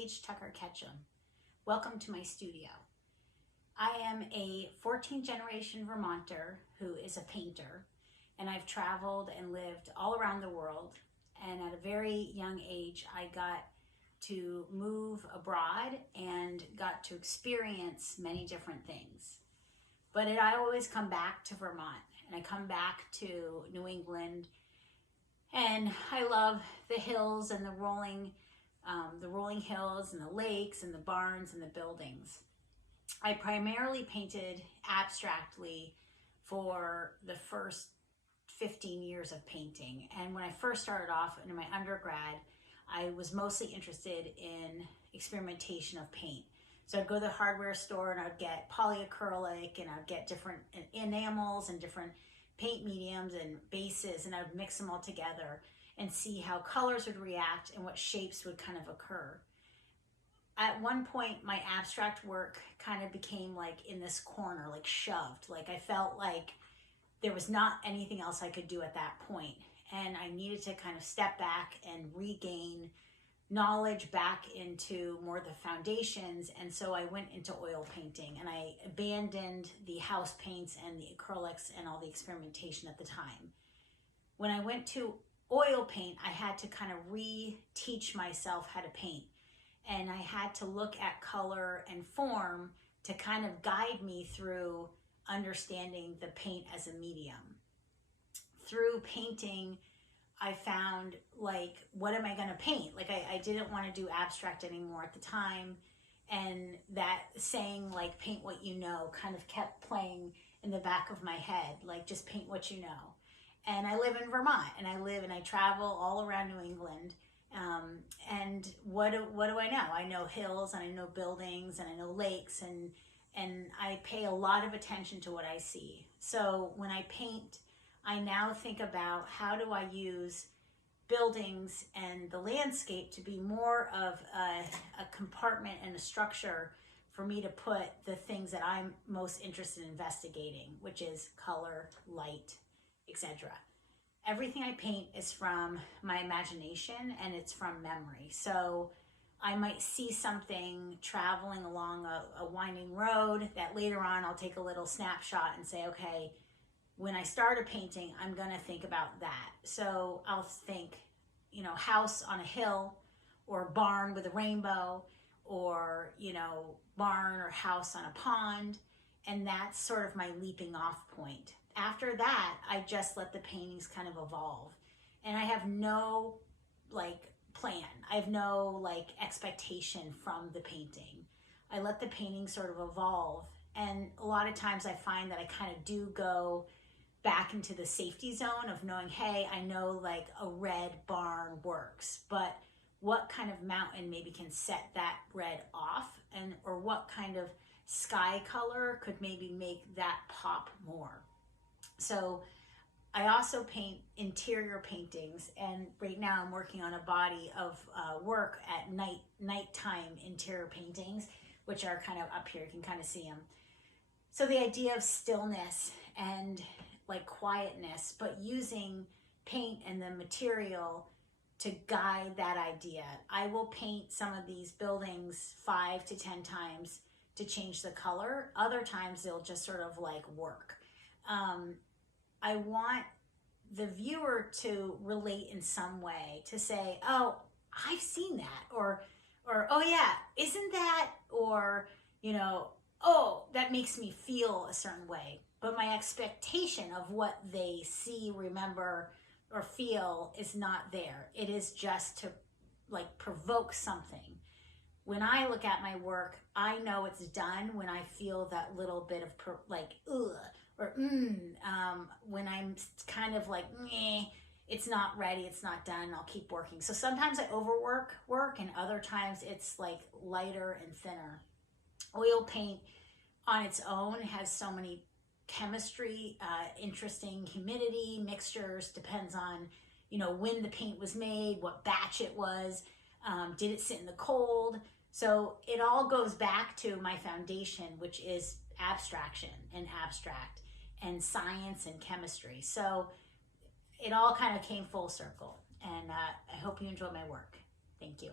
Paige Tucker-Ketchum. Welcome to my studio. I am a 14th generation Vermonter who is a painter, and I've traveled and lived all around the world. And at a very young age, I got to move abroad and got to experience many different things. But I always come back to Vermont, and I come back to New England, and I love the hills and the rolling hills and the lakes and the barns and the buildings. I primarily painted abstractly for the first 15 years of painting. And when I first started off in my undergrad, I was mostly interested in experimentation of paint. So I'd go to the hardware store and I'd get polyacrylic, and I'd get different enamels and different paint mediums and bases, and I would mix them all together and see how colors would react and what shapes would kind of occur. At one point, my abstract work kind of became like in this corner, like shoved. Like I felt like there was not anything else I could do at that point. And I needed to kind of step back and regain knowledge back into more of the foundations. And so I went into oil painting, and I abandoned the house paints and the acrylics and all the experimentation at the time. When I went to oil paint, I had to kind of re-teach myself how to paint. And I had to look at color and form to kind of guide me through understanding the paint as a medium. Through painting, I found, like, what am I going to paint? Like, I didn't want to do abstract anymore at the time. And that saying, like, paint what you know, kind of kept playing in the back of my head. Like, just paint what you know. And I live in Vermont, and I travel all around New England. And what do I know? I know hills, and I know buildings, and I know lakes, and I pay a lot of attention to what I see. So when I paint, I now think about how do I use buildings and the landscape to be more of a compartment and a structure for me to put the things that I'm most interested in investigating, which is color, light, etc. Everything I paint is from my imagination, and it's from memory. So I might see something traveling along a winding road that later on I'll take a little snapshot and say, okay, when I start a painting, I'm going to think about that. So I'll think, house on a hill, or barn with a rainbow, or, barn or house on a pond. And that's sort of my leaping off point. After that, I just let the paintings kind of evolve. And I have no plan. I have no expectation from the painting. I let the painting sort of evolve. And a lot of times I find that I kind of do go back into the safety zone of knowing, hey, I know like a red barn works, but what kind of mountain maybe can set that red off, or what kind of sky color could maybe make that pop more. So I also paint interior paintings, and right now I'm working on a body of work at nighttime interior paintings, which are kind of up here. You can kind of see them. So the idea of stillness and like quietness, but using paint and the material to guide that idea. I will paint some of these buildings 5 to 10 times to change the color. Other times they'll just sort of like work. I want the viewer to relate in some way, to say, oh, I've seen that, or oh yeah, isn't that, or, oh, that makes me feel a certain way. But my expectation of what they see, remember, or feel is not there. It is just to like provoke something. When I look at my work, I know it's done when I feel that little bit of ugh, or when I'm kind of like, meh, it's not ready, it's not done, I'll keep working. So sometimes I overwork work, and other times it's like lighter and thinner. Oil paint on its own has so many chemistry, interesting humidity mixtures, depends on, when the paint was made, what batch it was, did it sit in the cold? So it all goes back to my foundation, which is abstraction and abstract and science and chemistry. So it all kind of came full circle, and I hope you enjoy my work. Thank you.